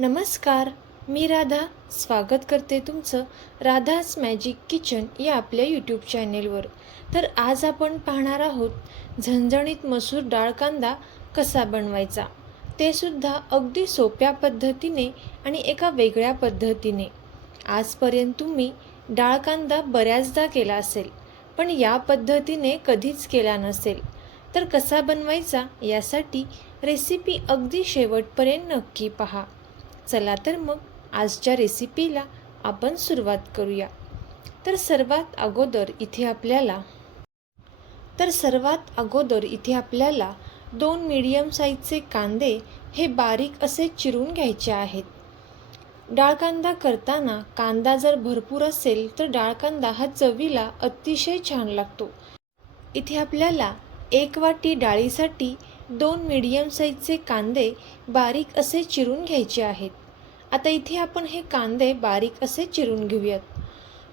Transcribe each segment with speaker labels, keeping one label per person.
Speaker 1: नमस्कार मी राधा. स्वागत करते तुमचं राधाज मॅजिक किचन या आपल्या यूट्यूब चॅनेलवर तर आज आपण पाहणार आहोत झणझणीत मसूर डाळ कांदा कसा बनवायचा? ते सुद्धा अगदी सोप्या पद्धतीने आणि एका वेगळ्या पद्धतीने. आजपर्यंत तुम्ही डाळ कांदा बऱ्याचदा केला असेल पण या पद्धतीने कधीच केला नसेल. तर कसा बनवायचा यासाठी रेसिपी अगदी शेवटपर्यंत नक्की पहा. चला तर मग आजच्या रेसिपीला आपण सुरुवात करूया. तर सर्वात अगोदर इथे आपल्याला तर सर्वात अगोदर इथे आपल्याला दोन मीडियम साईजचे कांदे हे बारीक असे चिरून घ्यायचे आहेत. डाळ कांदा करताना कांदा जर भरपूर असेल तर डाळ कांदा हा चवीला अतिशय छान लागतो. इथे आपल्याला एक वाटी डाळीसाठी दोन मीडियम साईजचे कांदे बारीक असे चिरून घ्यायचे आहेत. आता इथे आपण हे कांदे बारीक असे चिरून घेऊयात.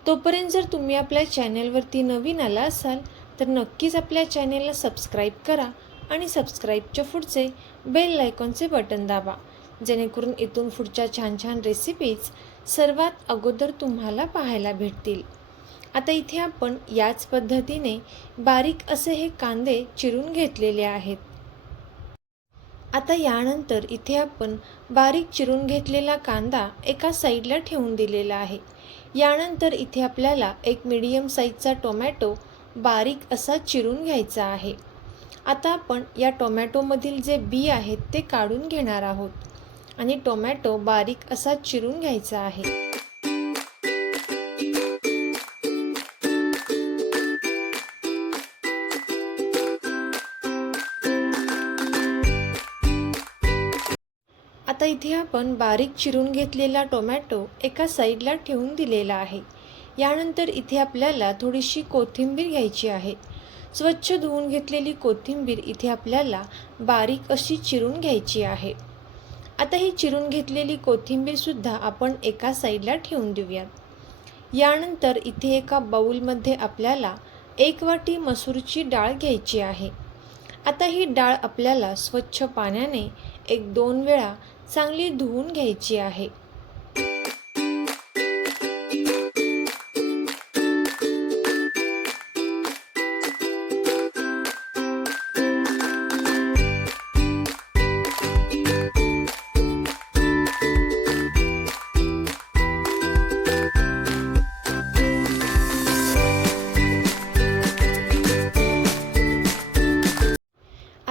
Speaker 1: तोपर्यंत जर तुम्ही आपल्या चॅनेलवरती नवीन आला असाल तर नक्कीच आपल्या चॅनेलला सबस्क्राईब करा आणि सबस्क्राईबच्या पुढचे बेल लायकॉनचे बटन दाबा जेणेकरून इथून पुढच्या छान छान रेसिपीज सर्वात अगोदर तुम्हाला पाहायला भेटतील. आता इथे आपण याच पद्धतीने बारीक असे हे कांदे चिरून घेतलेले आहेत. आता यानंतर इथे आपण बारीक चिरून घेतलेला कांदा एका साईडला ठेवून दिलेला आहे. यानंतर इथे आपल्याला एक मीडियम साईजचा टोमॅटो बारीक असा चिरून घ्यायचा आहे. आता आपण या टोमॅटोमधील जे बी आहेत ते काढून घेणार आहोत. आणि टोमॅटो बारीक असा चिरून घ्यायचा आहे. इथे आपण बारीक चिरून घेतलेला टोमॅटो एका साईडला ठेवून दिलेला आहे. यानंतर इथे आपल्याला थोडीशी कोथिंबीर घ्यायची आहे. स्वच्छ धुवून घेतलेली कोथिंबीर इथे आपल्याला बारीक अशी चिरून घ्यायची आहे. आता ही चिरून घेतलेली कोथिंबीरसुद्धा आपण एका साईडला ठेवून देऊयात. यानंतर इथे एका बाऊलमध्ये आपल्याला एक वाटी मसूरची डाळ घ्यायची आहे. आता ही डाळ आपल्याला स्वच्छ पाण्याने एक दोन वेळा चांगली धुवून घ्यायची आहे.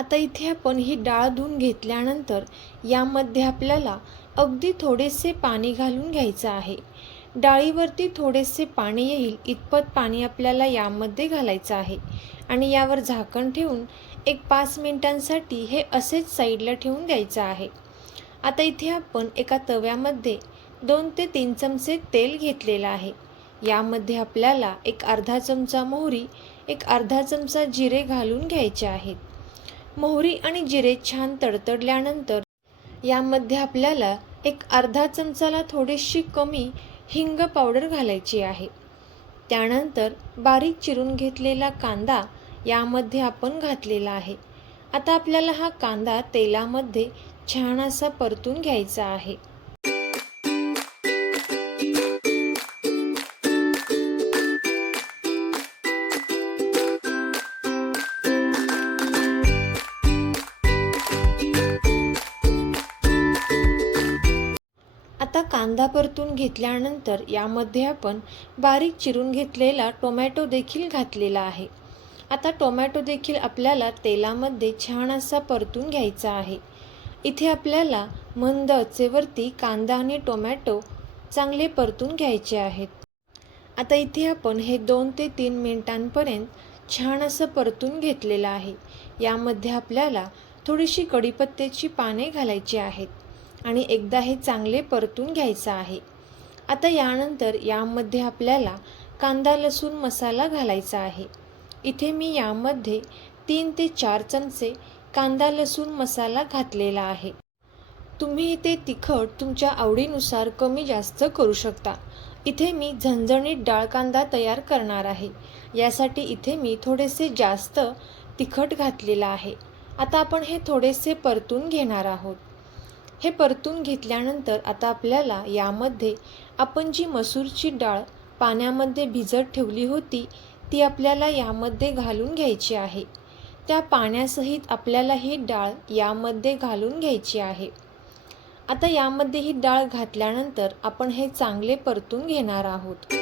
Speaker 1: आता इथे आपण ही डाळ धुवून घेतल्यानंतर यामध्ये आपल्याला अगदी थोडेसे पाणी घालून घ्यायचं आहे. डाळीवरती थोडेसे पाणी येईल इतपत पाणी आपल्याला यामध्ये घालायचं आहे. आणि यावर झाकण ठेवून एक पाच मिनिटांसाठी हे असेच साईडला ठेवून द्यायचं आहे. आता इथे आपण एका तव्यामध्ये दोन ते तीन चमचे तेल घेतलेलं आहे. यामध्ये आपल्याला एक अर्धा चमचा मोहरी एक अर्धा चमचा जिरे घालून घ्यायचे आहेत. मोहरी आणि जिरे छान तडतडल्यानंतर यामध्ये आपल्याला एक अर्धा चमचाला थोडीशी कमी हिंग पावडर घालायची आहे. त्यानंतर बारीक चिरून घेतलेला कांदा यामध्ये आपण घातलेला आहे. आता आपल्याला हा कांदा तेलामध्ये छान असा परतून घ्यायचा आहे. आता कांदा परतून घेतल्यानंतर यामध्ये आपण बारीक चिरून घेतलेला टोमॅटो देखील घातलेला आहे. आता टोमॅटो देखील आपल्याला तेलामध्ये छान असा परतून घ्यायचा आहे. इथे आपल्याला मंद अचेवरती कांदा आणि टोमॅटो चांगले परतून घ्यायचे आहेत. आता इथे आपण हे दोन ते तीन मिनिटांपर्यंत छान असं परतून घेतलेलं आहे. यामध्ये आपल्याला थोडीशी कढीपत्त्याची पाने घालायची आहेत. आणि एकदा हे चांगले परतून घ्यायचं आहे. आता यानंतर यामध्ये आपल्याला कांदा लसूण मसाला घालायचा आहे. इथे मी यामध्ये तीन ते चार चमचे कांदा लसूण मसाला घातलेला आहे. तुम्ही इथे तिखट तुमच्या आवडीनुसार कमी जास्त करू शकता. इथे मी झणझणीत डाळ कांदा तयार करणार आहे. यासाठी इथे मी थोडेसे जास्त तिखट घातलेलं आहे. आता आपण हे थोडेसे परतून घेणार आहोत. हे परतून घेतल्यानंतर आता आपल्याला यामध्ये आपण जी मसूरची डाळ पाण्यामध्ये भिजत ठेवली होती ती आपल्याला यामध्ये घालून घ्यायची आहे. त्या पाण्यासहित आपल्याला ही डाळ यामध्ये घालून घ्यायची आहे. आता यामध्ये ही डाळ घातल्यानंतर आपण हे चांगले परतून घेणार आहोत.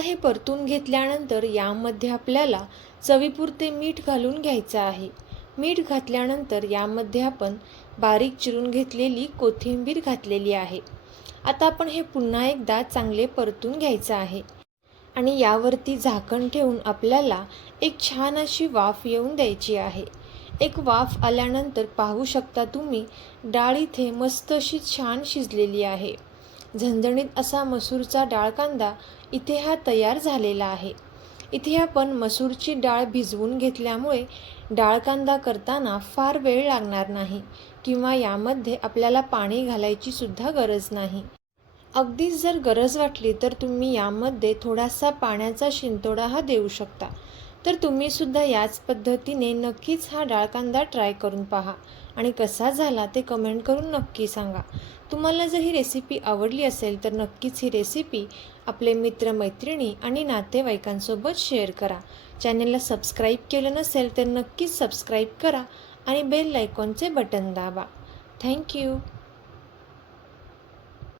Speaker 1: हे परतून घेतल्यानंतर यामध्ये आपल्याला चवीपुरते मीठ घालून घ्यायचं आहे. मीठ घातल्यानंतर यामध्ये आपण बारीक चिरून घेतलेली कोथिंबीर घातलेली आहे. आता आपण हे पुन्हा एकदा चांगले परतून घ्यायचं आहे. आणि यावरती झाकण ठेवून आपल्याला एक छान अशी वाफ येऊन द्यायची आहे. एक वाफ आल्यानंतर पाहू शकता तुम्ही डाळ इथे मस्त अशी छान शिजलेली आहे. झणझणीत असा मसूरचा डाळ कांदा इथे हा तयार झालेला आहे. इथे आपण मसूरची डाळ भिजवून घेतल्यामुळे डाळ कांदा करताना फार वेळ लागणार नाही किंवा यामध्ये आपल्याला पाणी घालायची सुद्धा गरज नाही. अगदीच जर गरज वाटली तर तुम्ही यामध्ये थोडासा पाण्याचा शिंतोडा हा देऊ शकता. तर तुम्हीसुद्धा याच पद्धतीने नक्कीच हा डाळ कांदा ट्राय करून पहा. आणि कसा झाला ते कमेंट करून नक्की सांगा. तुम्हाला जर ही रेसिपी आवडली असेल तर नक्कीच ही रेसिपी आपले मित्रमैत्रिणी आणि नातेवाईकांसोबत शेअर करा. चॅनलला सबस्क्राईब केलं नसेल तर नक्कीच सबस्क्राईब करा आणि बेल आयकॉनचे बटन दाबा. Thank you